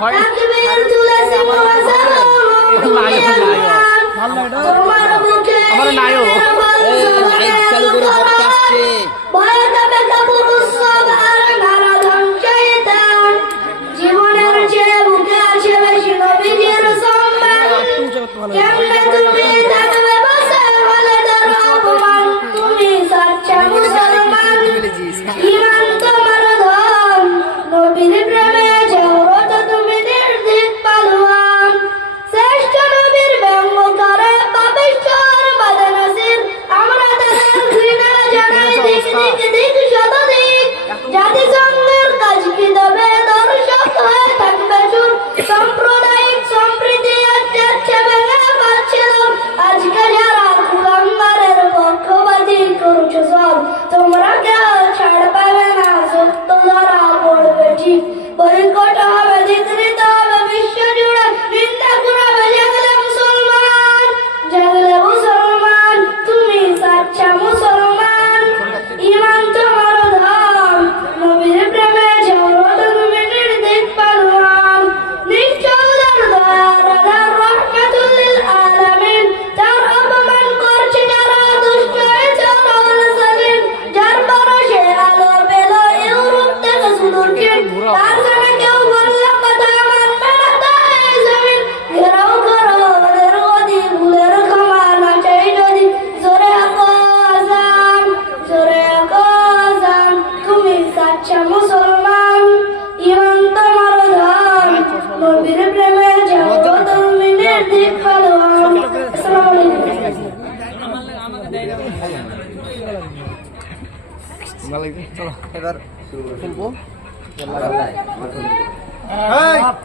হয় আমার নাইও চালু করে আসছে জীবনের চেয়ে বুকে আছে বেশি নবীজির সম্মান কেমনে তুমি থাকবে বসে বলে ধরো অপমান তুমি সাচ্চা মুসলমান ঈমান তোমার ধন নবীর প্রেমে জগত তুমি নির্ভীক পালোয়ান শ্রেষ্ঠ নবীর ব্যঙ্গ করে পাপিষ্ঠর বদনসির আমরা তাদের ঘৃণা জানাই দিক দিক দিক শতদিক জাতিসংঘের কাজ কি দেবে দর্শক হয়ে থাকবে চুপ সাম্প্রদায়িক সম্প্রীতি যাচ্ছে ভেঙে পাচ্ছিল আজকে যারা কুলাঙ্গারের পক্ষপাতী করছো সব তোমরা কেউ ছাড় পাবে না সত্য ধরা পড়বে ঠিক বৈকট হবে ধিকৃত হবে বিশ্ব জুড়ে নিন্দা করাবে জাগলে মুসলমান তুমি সাচ্চা মুসলমান ঈমান তোমার ধন নবীর প্রেমে জগত তুমি নির্ভীক পালোয়ান নিশ্চয়দার দয়ার আলার রহমাতুল লিল আলামিন তার অপমান করছে যারা দুষ্ট চরল সালিম যার পরশে আলো পেল ইউরোপ থেকে সুদূর চীন তার জানে কেউ বলল কথা মানবে না তাই জমিন ঘেরাও করো ওদের গদি ভুলের ক্ষমা না চাই যদি জোরে আকাজান তুমি সাচ্চা মুসলমান ঈমান তোমার ধন নবীর প্রেমে জগত তুমি নির্ভীক পালোয়ান আসসালামু আলাইকুম এবার শুরু করবো